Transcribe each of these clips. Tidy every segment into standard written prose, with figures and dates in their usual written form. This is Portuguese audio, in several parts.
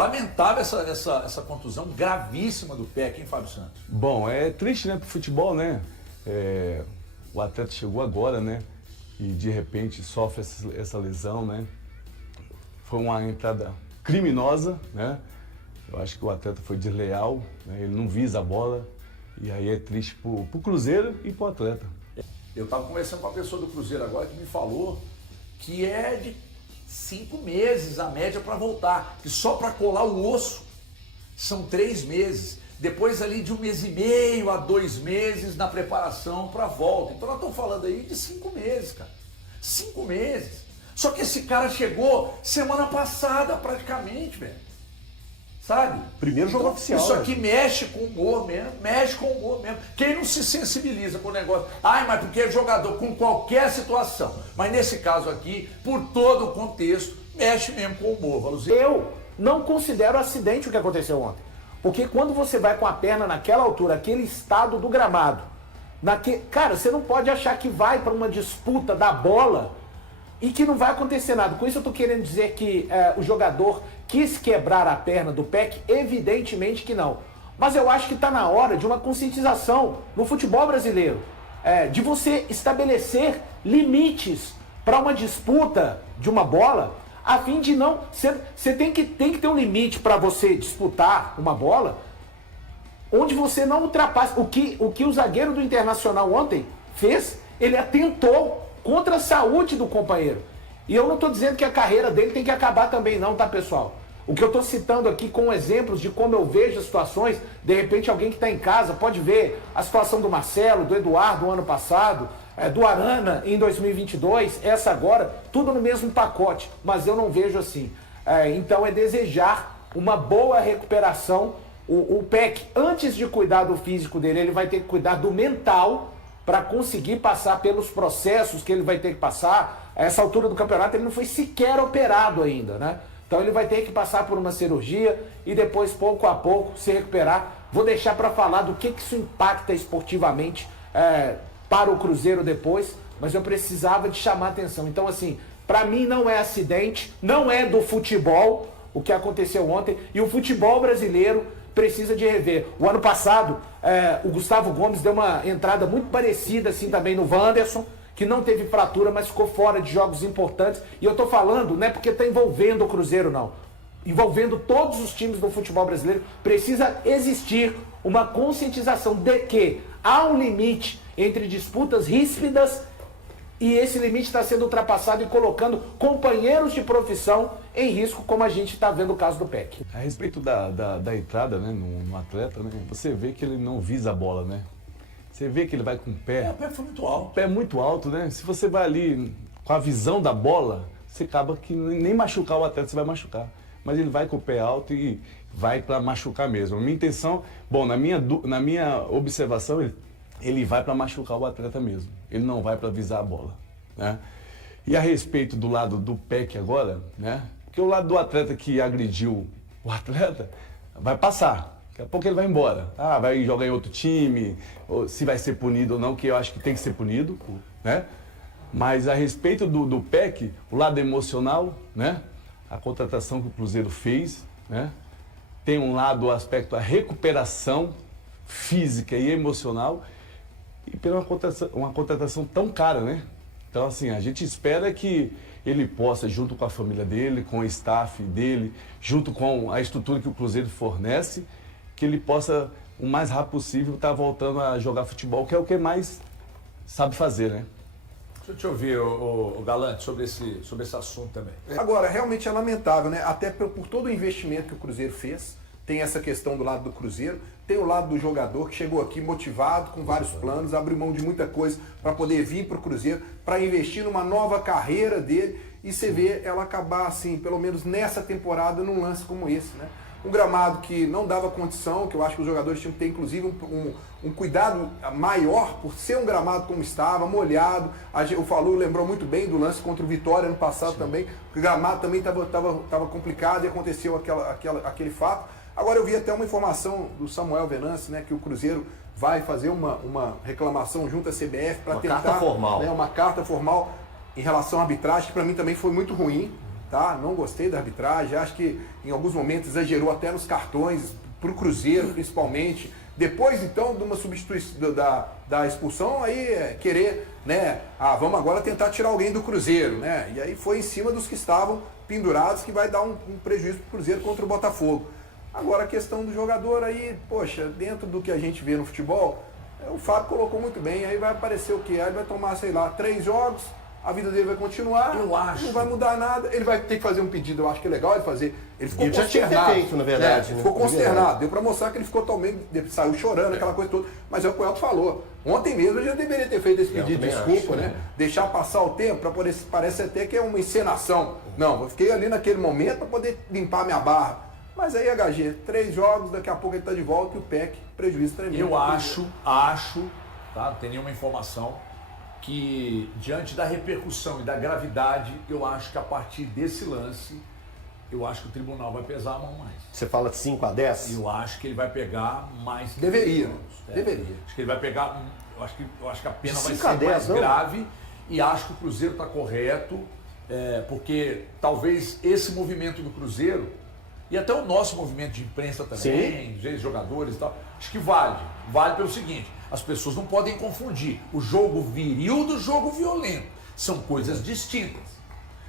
Lamentável essa contusão gravíssima do Peck, hein, Fábio Santos? Bom, é triste, né, pro futebol, né? O atleta chegou agora, né? E de repente sofre essa lesão, né? Foi uma entrada criminosa, né? Eu acho que o atleta foi desleal, né? Ele não visa a bola. E aí é triste pro Cruzeiro e pro atleta. Eu estava conversando com uma pessoa do Cruzeiro agora que me falou que é de 5 meses a média para voltar. Que só para colar o osso são 3 meses. Depois ali de 1 mês e meio a 2 meses na preparação para a volta. Então nós estamos falando aí de 5 meses, cara. 5 meses. Só que esse cara chegou semana passada praticamente, velho. Sabe? Primeiro jogo então, oficial. Isso aqui mexe com o humor mesmo, mexe com o humor mesmo. Quem não se sensibiliza com o negócio? Ai, mas porque é jogador com qualquer situação. Mas nesse caso aqui, por todo o contexto, mexe mesmo com o humor, Valuzinho. Eu não considero acidente o que aconteceu ontem. Porque quando você vai com a perna naquela altura, aquele estado do gramado, cara, você não pode achar que vai para uma disputa da bola e que não vai acontecer nada. Com isso eu tô querendo dizer que o jogador quis quebrar a perna do Peck? Evidentemente que não. Mas eu acho que está na hora de uma conscientização no futebol brasileiro. De você estabelecer limites para uma disputa de uma bola, a fim de não... Você tem que ter um limite para você disputar uma bola onde você não ultrapasse. O que o zagueiro do Internacional ontem fez, ele atentou contra a saúde do companheiro. E eu não estou dizendo que a carreira dele tem que acabar também não, tá, pessoal? O que eu estou citando aqui com exemplos de como eu vejo as situações, de repente alguém que está em casa pode ver a situação do Marcelo, do Eduardo no ano passado, do Arana em 2022, essa agora, tudo no mesmo pacote, mas eu não vejo assim. Então é desejar uma boa recuperação. O Peck, antes de cuidar do físico dele, ele vai ter que cuidar do mental para conseguir passar pelos processos que ele vai ter que passar. A essa altura do campeonato ele não foi sequer operado ainda, né? Então ele vai ter que passar por uma cirurgia e depois, pouco a pouco, se recuperar. Vou deixar para falar do que isso impacta esportivamente para o Cruzeiro depois, mas eu precisava de chamar a atenção. Então, assim, para mim não é acidente, não é do futebol o que aconteceu ontem, e o futebol brasileiro precisa de rever. O ano passado, o Gustavo Gomes deu uma entrada muito parecida assim também no Wanderson, que não teve fratura, mas ficou fora de jogos importantes. E eu tô falando, não é porque tá envolvendo o Cruzeiro, não. Envolvendo todos os times do futebol brasileiro, precisa existir uma conscientização de que há um limite entre disputas ríspidas e esse limite está sendo ultrapassado e colocando companheiros de profissão em risco, como a gente está vendo o caso do Peck. A respeito da entrada, né, no atleta, né, você vê que ele não visa a bola, né? Você vê que ele vai com o pé. O pé foi muito alto. O pé é muito alto, né? Se você vai ali com a visão da bola, você acaba que nem machucar o atleta, você vai machucar. Mas ele vai com o pé alto e vai para machucar mesmo. A minha intenção, bom, na minha observação, ele vai para machucar o atleta mesmo. Ele não vai para visar a bola, né? E a respeito do lado do Peck agora, né? Porque o lado do atleta que agrediu o atleta vai passar. Daqui a pouco ele vai embora. Vai jogar em outro time, ou se vai ser punido ou não, que eu acho que tem que ser punido, né? Mas a respeito do Peck, o lado emocional, né? A contratação que o Cruzeiro fez, né? Tem um lado, o aspecto, a recuperação física e emocional, e pela uma contratação tão cara, né? Então, assim, a gente espera que ele possa, junto com a família dele, com o staff dele, junto com a estrutura que o Cruzeiro fornece, que ele possa, o mais rápido possível, estar voltando a jogar futebol, que é o que mais sabe fazer, né? Deixa eu te ouvir, o Galante, sobre esse assunto também. Agora, realmente é lamentável, né? Até por todo o investimento que o Cruzeiro fez, tem essa questão do lado do Cruzeiro, tem o lado do jogador que chegou aqui motivado, com vários planos, abriu mão de muita coisa para poder vir para o Cruzeiro, para investir numa nova carreira dele, e você vê ela acabar, assim, pelo menos nessa temporada, num lance como esse, né? Um gramado que não dava condição, que eu acho que os jogadores tinham que ter, inclusive, um cuidado maior por ser um gramado como estava, molhado. O Falu lembrou muito bem do lance contra o Vitória ano passado. Sim. Também, porque o gramado também estava complicado e aconteceu aquele fato. Agora eu vi até uma informação do Samuel Venance, né, que o Cruzeiro vai fazer uma reclamação junto à CBF para tentar... Carta formal. Né, uma carta formal em relação à arbitragem, que para mim também foi muito ruim. tá? Não gostei da arbitragem, acho que em alguns momentos exagerou até nos cartões, pro Cruzeiro principalmente. Depois, então, de uma substituição da expulsão, aí querer, né? Vamos agora tentar tirar alguém do Cruzeiro, né? E aí foi em cima dos que estavam pendurados, que vai dar um prejuízo pro Cruzeiro contra o Botafogo. Agora a questão do jogador aí, poxa, dentro do que a gente vê no futebol, o Fábio colocou muito bem, aí vai aparecer o quê? Aí vai tomar, sei lá, 3 jogos, a vida dele vai continuar, Eu acho. não vai mudar nada, ele vai ter que fazer um pedido, eu acho que é legal ele fazer. Ele ficou Ele já tinha consternado. feito, na verdade, né? Ficou consternado, deu pra mostrar que ele ficou totalmente, saiu chorando, aquela coisa toda, mas é o que o Elton falou. Ontem mesmo ele já deveria ter feito esse pedido de desculpa, né? Deixar passar o tempo, para poder, parece até que é uma encenação. Não, eu fiquei ali naquele momento para poder limpar minha barra. Mas aí, HG, 3 jogos, daqui a pouco ele tá de volta e o PEC, prejuízo tremendo. Eu acho, tá? Não tem nenhuma informação, que diante da repercussão e da gravidade, eu acho que a partir desse lance, eu acho que o tribunal vai pesar a mão mais. Você fala de 5 a 10? Eu acho que ele vai pegar mais. Deveria. Deveria. Acho que ele vai pegar. Eu acho que a pena vai 5 a ser 10, mais não? grave. E acho que o Cruzeiro está correto, porque talvez esse movimento do Cruzeiro, e até o nosso movimento de imprensa também, dos jogadores e tal, acho que vale. Vale pelo seguinte: as pessoas não podem confundir o jogo viril do jogo violento. São coisas distintas.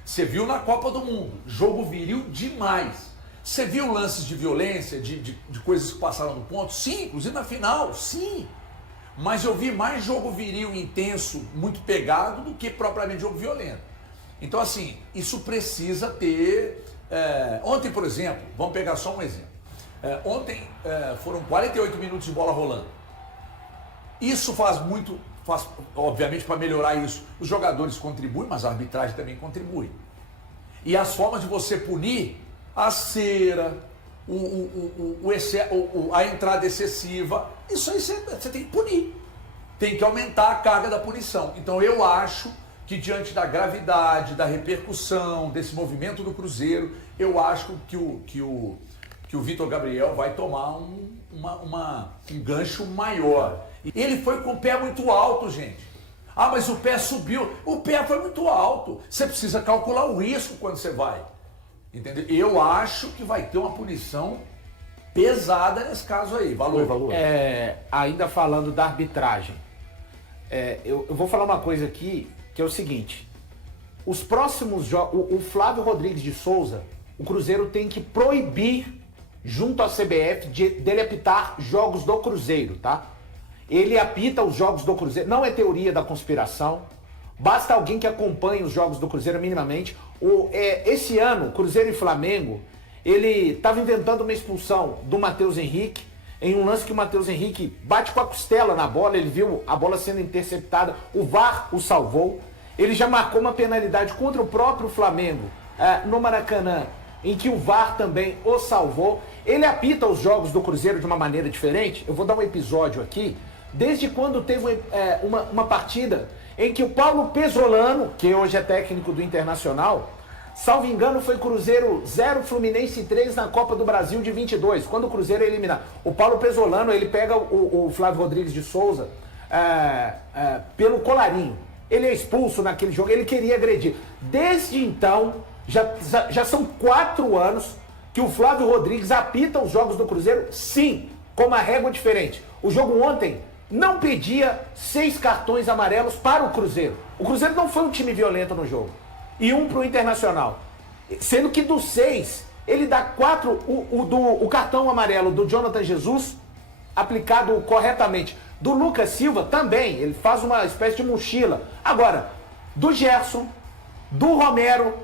Você viu na Copa do Mundo, jogo viril demais. Você viu lances de violência, de coisas que passaram do ponto? Sim, inclusive na final, sim. Mas eu vi mais jogo viril intenso, muito pegado, do que propriamente jogo violento. Então, assim, isso precisa ter... ontem, por exemplo, vamos pegar só um exemplo. Ontem foram 48 minutos de bola rolando. Isso faz, obviamente, para melhorar isso. Os jogadores contribuem, mas a arbitragem também contribui. E as formas de você punir, a cera, a entrada excessiva, isso aí você tem que punir. Tem que aumentar a carga da punição. Então eu acho que diante da gravidade, da repercussão, desse movimento do Cruzeiro, eu acho que o Vitor Gabriel vai tomar um gancho maior. Ele foi com o pé muito alto, gente. Mas o pé subiu. O pé foi muito alto. Você precisa calcular o risco quando você vai. Entendeu? Eu acho que vai ter uma punição pesada nesse caso aí. Valor. Ainda falando da arbitragem, eu vou falar uma coisa aqui, que é o seguinte. Os próximos jogos, o Flávio Rodrigues de Souza, o Cruzeiro tem que proibir, junto à CBF, dele apitar jogos do Cruzeiro, tá? Ele apita os jogos do Cruzeiro, não é teoria da conspiração, basta alguém que acompanhe os jogos do Cruzeiro minimamente. Esse ano, Cruzeiro e Flamengo, ele estava inventando uma expulsão do Matheus Henrique, em um lance que o Matheus Henrique bate com a costela na bola, ele viu a bola sendo interceptada, o VAR o salvou, ele já marcou uma penalidade contra o próprio Flamengo, no Maracanã, em que o VAR também o salvou. Ele apita os jogos do Cruzeiro de uma maneira diferente. Eu vou dar um episódio aqui. Desde quando teve uma partida em que o Paulo Pesolano, que hoje é técnico do Internacional, salvo engano, foi Cruzeiro 0, Fluminense 3 na Copa do Brasil de 22, quando o Cruzeiro eliminar. O Paulo Pesolano, ele pega o Flávio Rodrigues de Souza pelo colarinho. Ele é expulso naquele jogo, ele queria agredir. Desde então, já são 4 anos que o Flávio Rodrigues apita os jogos do Cruzeiro, sim, com uma régua diferente. O jogo ontem não pedia 6 cartões amarelos para o Cruzeiro. O Cruzeiro não foi um time violento no jogo. E 1 para o Internacional. Sendo que dos 6, ele dá 4, o cartão amarelo do Jonathan Jesus, aplicado corretamente. Do Lucas Silva também, ele faz uma espécie de mochila. Agora, do Gerson, do Romero,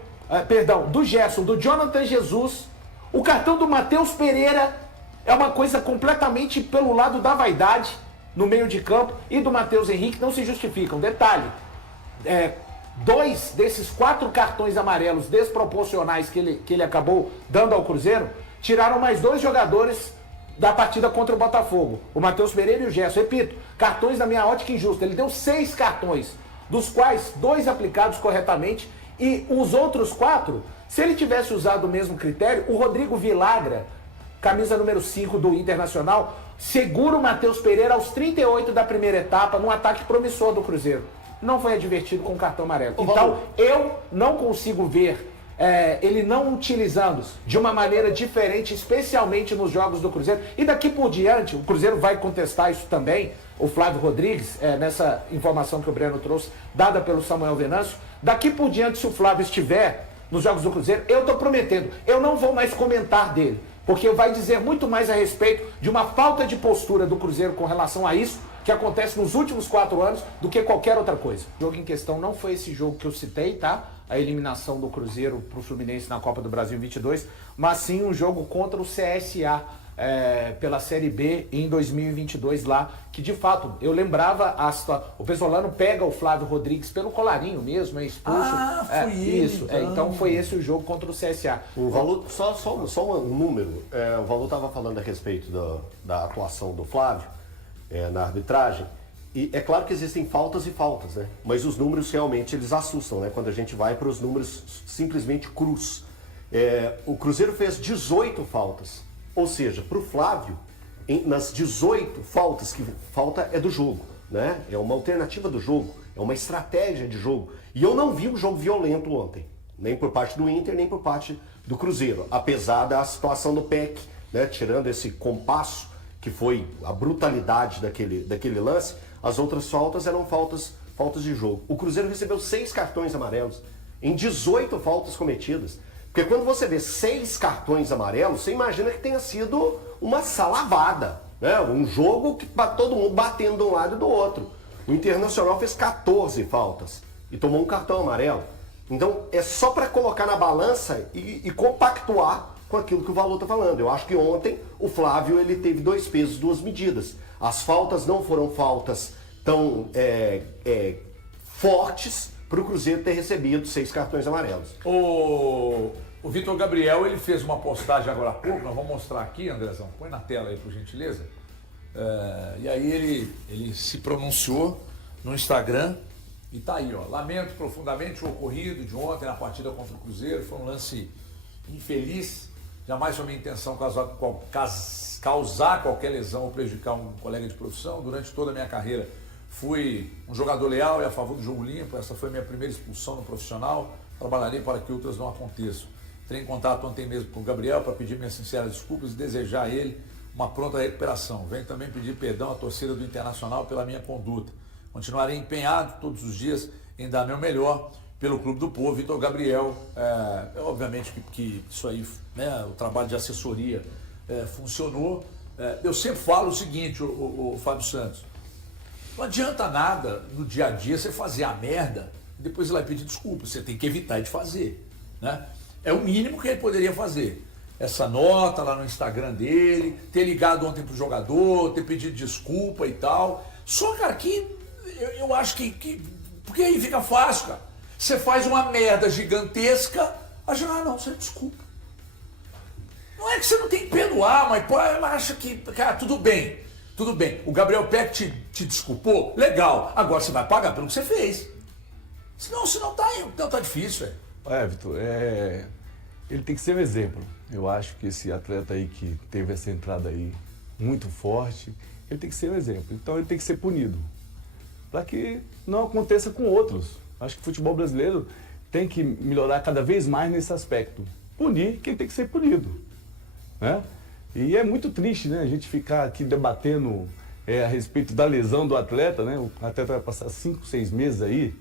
do Gerson, do Jonathan Jesus, o cartão do Matheus Pereira é uma coisa completamente pelo lado da vaidade no meio de campo, e do Matheus Henrique não se justificam. Detalhe, 2 desses 4 cartões amarelos desproporcionais que ele acabou dando ao Cruzeiro, tiraram mais 2 jogadores da partida contra o Botafogo, o Matheus Pereira e o Gerson. Repito, cartões na minha ótica injusta. Ele deu 6 cartões, dos quais 2 aplicados corretamente, e os outros 4, se ele tivesse usado o mesmo critério, o Rodrigo Vilagra, camisa número 5 do Internacional, segura o Matheus Pereira aos 38 da primeira etapa, num ataque promissor do Cruzeiro. Não foi advertido com cartão amarelo. Então, eu não consigo ver ele não utilizando de uma maneira diferente, especialmente nos jogos do Cruzeiro. E daqui por diante, o Cruzeiro vai contestar isso também, o Flávio Rodrigues, nessa informação que o Breno trouxe, dada pelo Samuel Venâncio. Daqui por diante, se o Flávio estiver nos jogos do Cruzeiro, eu estou prometendo, eu não vou mais comentar dele, porque vai dizer muito mais a respeito de uma falta de postura do Cruzeiro com relação a isso, que acontece nos últimos 4 anos, do que qualquer outra coisa. O jogo em questão não foi esse jogo que eu citei, tá? A eliminação do Cruzeiro pro Fluminense na Copa do Brasil 22, mas sim um jogo contra o CSA pela Série B em 2022 lá, que de fato, eu lembrava, o Pesolano pega o Flávio Rodrigues pelo colarinho mesmo, é expulso. Foi ele, isso, então foi esse o jogo contra o CSA. O Valu, só um número, o Valu estava falando a respeito da atuação do Flávio na arbitragem, e é claro que existem faltas e faltas, né? Mas os números realmente eles assustam, né? Quando a gente vai para os números simplesmente crus. O Cruzeiro fez 18 faltas, ou seja, para o Flávio, nas 18 faltas, que falta é do jogo, né? É uma alternativa do jogo, é uma estratégia de jogo. E eu não vi um jogo violento ontem, nem por parte do Inter, nem por parte do Cruzeiro, apesar da situação do PEC, né? Tirando esse compasso, que foi a brutalidade daquele lance, as outras faltas eram faltas de jogo. O Cruzeiro recebeu 6 cartões amarelos em 18 faltas cometidas. Porque quando você vê 6 cartões amarelos, você imagina que tenha sido uma salavada, né? Um jogo que todo mundo batendo de um lado e do outro. O Internacional fez 14 faltas e tomou um cartão amarelo. Então é só para colocar na balança e compactuar com aquilo que o Valu está falando. Eu acho que ontem o Flávio ele teve 2 pesos, 2 medidas. As faltas não foram faltas tão fortes para o Cruzeiro ter recebido 6 cartões amarelos. O Vitor Gabriel, ele fez uma postagem agora há pouco, nós vamos mostrar aqui, Andrezão, põe na tela aí, por gentileza. E aí ele se pronunciou no Instagram e tá aí, ó. Lamento profundamente o ocorrido de ontem na partida contra o Cruzeiro, foi um lance infeliz, jamais foi minha intenção causar qualquer lesão ou prejudicar um colega de profissão. Durante toda a minha carreira fui um jogador leal e a favor do jogo limpo, essa foi a minha primeira expulsão no profissional, trabalharei para que outras não aconteçam. Entrei em contato ontem mesmo com o Gabriel para pedir minhas sinceras desculpas e desejar a ele uma pronta recuperação. Venho também pedir perdão à torcida do Internacional pela minha conduta. Continuarei empenhado todos os dias em dar meu melhor pelo Clube do Povo. Vitor Gabriel, obviamente que isso aí, né, o trabalho de assessoria funcionou. Eu sempre falo o seguinte, o Fábio Santos, não adianta nada no dia a dia você fazer a merda e depois ir lá e pedir desculpa, você tem que evitar de fazer, né? É o mínimo que ele poderia fazer. Essa nota lá no Instagram dele, ter ligado ontem pro jogador, ter pedido desculpa e tal. Só, cara, que eu acho que porque aí fica fácil, cara. Você faz uma merda gigantesca, não, você desculpa. Não é que você não tem que perdoar, mas pô, acha que, cara, tudo bem. O Gabriel Peck te desculpou, legal. Agora você vai pagar pelo que você fez. Senão tá difícil, velho. Vitor, ele tem que ser um exemplo. Eu acho que esse atleta aí que teve essa entrada aí muito forte, ele tem que ser um exemplo. Então ele tem que ser punido, para que não aconteça com outros. Acho que o futebol brasileiro tem que melhorar cada vez mais nesse aspecto. Punir quem tem que ser punido, né? E é muito triste, né, a gente ficar aqui debatendo a respeito da lesão do atleta, né? O atleta vai passar 5, 6 meses aí.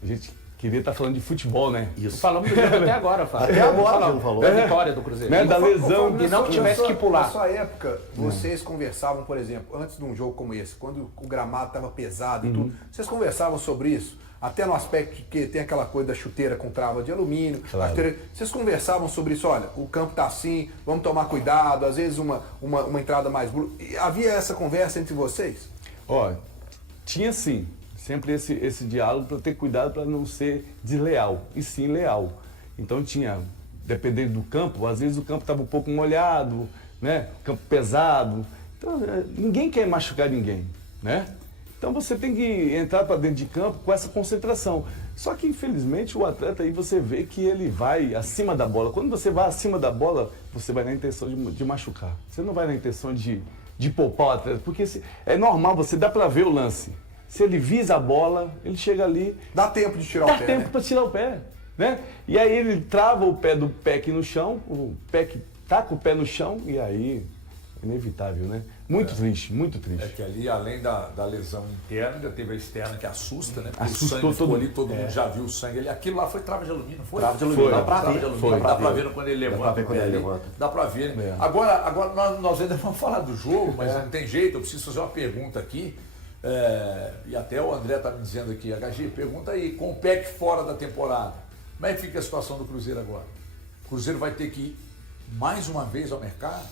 A gente queria estar falando de futebol, né? Isso. Falamos do jogo até agora, Fábio. Até agora não falou. Da vitória do Cruzeiro. Né, da lesão. E não tivesse que pular. Na sua época, vocês conversavam, por exemplo, antes de um jogo como esse, quando o gramado estava pesado e tudo, vocês conversavam sobre isso? Até no aspecto que tem aquela coisa da chuteira com trava de alumínio. Claro. Vocês conversavam sobre isso, olha, o campo tá assim, vamos tomar cuidado, às vezes uma entrada mais... Havia essa conversa entre vocês? Tinha sim. Sempre esse diálogo para ter cuidado para não ser desleal, e sim leal. Então tinha, dependendo do campo, às vezes o campo estava um pouco molhado, né? Campo pesado. Então ninguém quer machucar ninguém, né? Então você tem que entrar para dentro de campo com essa concentração. Só que infelizmente o atleta aí você vê que ele vai acima da bola. Quando você vai acima da bola, você vai na intenção de machucar. Você não vai na intenção de poupar o atleta, porque é normal, você dá para ver o lance. Se ele visa a bola, ele chega ali... Dá tempo de tirar o pé, Dá tempo para tirar o pé. né? E aí ele trava o pé do Peck no chão, o Peck tá com o pé no chão e aí, inevitável, né? Muito triste, muito triste. É que ali, além da lesão interna, ainda teve a externa que assusta, né? Porque Assustou o sangue ficou todo ali, todo mundo já viu o sangue ali. Aquilo lá foi trava de alumínio, não foi? Trava de alumínio, Foi. dá pra Trava ver. de alumínio, Foi. dá pra ver quando ele Dá levanta. pra ver quando o pé ele ali. levanta. Dá pra ver, né? Agora nós ainda vamos falar do jogo, mas não tem jeito, eu preciso fazer uma pergunta aqui. E até o André tá me dizendo aqui, HG, pergunta aí, com o PEC fora da temporada, como é que fica a situação do Cruzeiro agora? O Cruzeiro vai ter que ir mais uma vez ao mercado,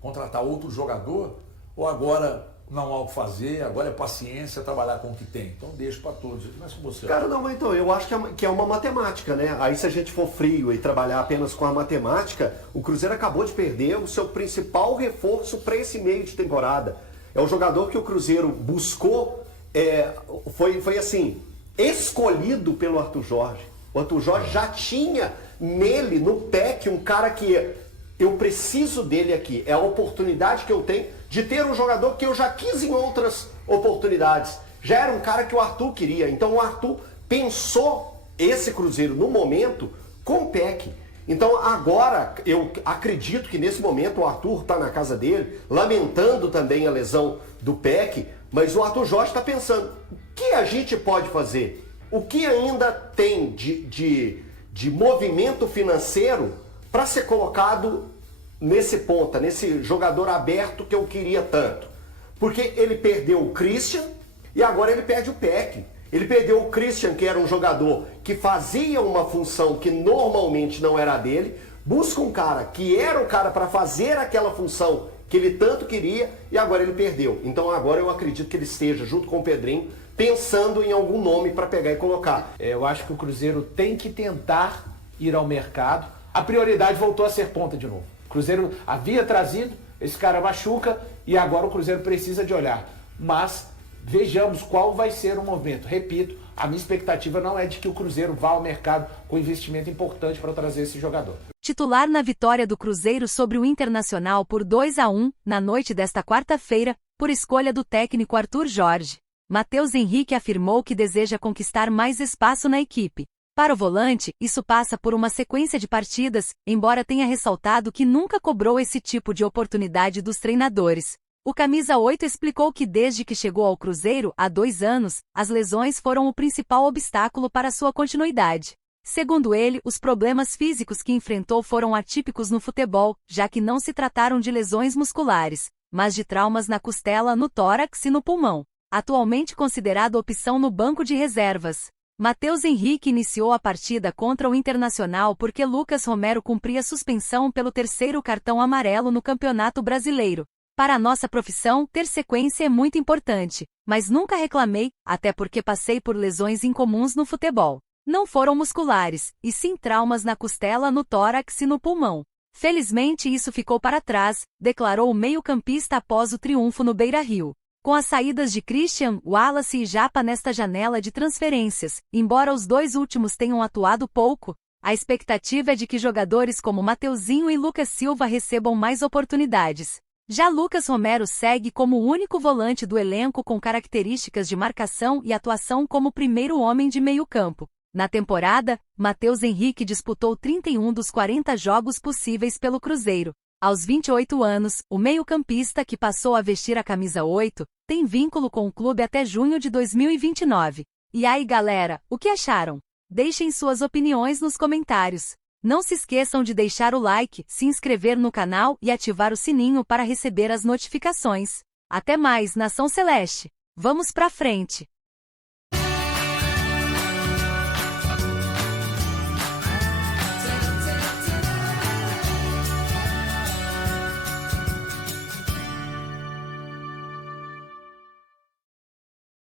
contratar outro jogador, ou agora não há o que fazer, agora é paciência, trabalhar com o que tem? Então deixo para todos. Começa com você. Cara, não, então, eu acho que é uma matemática, né? Aí se a gente for frio e trabalhar apenas com a matemática, o Cruzeiro acabou de perder o seu principal reforço para esse meio de temporada. É o jogador que o Cruzeiro buscou, foi assim, escolhido pelo Arthur Jorge. O Arthur Jorge já tinha nele, no PEC, um cara que eu preciso dele aqui. É a oportunidade que eu tenho de ter um jogador que eu já quis em outras oportunidades. Já era um cara que o Arthur queria. Então o Arthur pensou esse Cruzeiro no momento com o PEC. Então agora eu acredito que nesse momento o Arthur está na casa dele, lamentando também a lesão do PEC, mas o Arthur Jorge está pensando, o que a gente pode fazer? O que ainda tem de movimento financeiro para ser colocado nesse ponta, nesse jogador aberto que eu queria tanto? Porque ele perdeu o Christian e agora ele perde o PEC. Ele perdeu o Christian, que era um jogador que fazia uma função que normalmente não era dele, busca um cara que era o cara para fazer aquela função que ele tanto queria e agora ele perdeu. Então agora eu acredito que ele esteja, junto com o Pedrinho, pensando em algum nome para pegar e colocar. Eu acho que o Cruzeiro tem que tentar ir ao mercado. A prioridade voltou a ser ponta de novo. O Cruzeiro havia trazido, esse cara machuca e agora o Cruzeiro precisa de olhar. Mas vejamos qual vai ser o movimento. Repito, a minha expectativa não é de que o Cruzeiro vá ao mercado com investimento importante para trazer esse jogador. Titular na vitória do Cruzeiro sobre o Internacional por 2-1, na noite desta quarta-feira, por escolha do técnico Arthur Jorge. Matheus Henrique afirmou que deseja conquistar mais espaço na equipe. Para o volante, isso passa por uma sequência de partidas, embora tenha ressaltado que nunca cobrou esse tipo de oportunidade dos treinadores. O camisa 8 explicou que desde que chegou ao Cruzeiro, há 2 anos, as lesões foram o principal obstáculo para sua continuidade. Segundo ele, os problemas físicos que enfrentou foram atípicos no futebol, já que não se trataram de lesões musculares, mas de traumas na costela, no tórax e no pulmão. Atualmente considerado opção no banco de reservas. Matheus Henrique iniciou a partida contra o Internacional porque Lucas Romero cumpria suspensão pelo 3º cartão amarelo no Campeonato Brasileiro. Para a nossa profissão, ter sequência é muito importante, mas nunca reclamei, até porque passei por lesões incomuns no futebol. Não foram musculares, e sim traumas na costela, no tórax e no pulmão. Felizmente isso ficou para trás, declarou o meio-campista após o triunfo no Beira-Rio. Com as saídas de Christian, Wallace e Japa nesta janela de transferências, embora os 2 últimos tenham atuado pouco, a expectativa é de que jogadores como Mateuzinho e Lucas Silva recebam mais oportunidades. Já Lucas Romero segue como o único volante do elenco com características de marcação e atuação como primeiro homem de meio-campo. Na temporada, Matheus Henrique disputou 31 dos 40 jogos possíveis pelo Cruzeiro. Aos 28 anos, o meio-campista que passou a vestir a camisa 8, tem vínculo com o clube até junho de 2029. E aí galera, o que acharam? Deixem suas opiniões nos comentários. Não se esqueçam de deixar o like, se inscrever no canal e ativar o sininho para receber as notificações. Até mais, Nação Celeste! Vamos pra frente!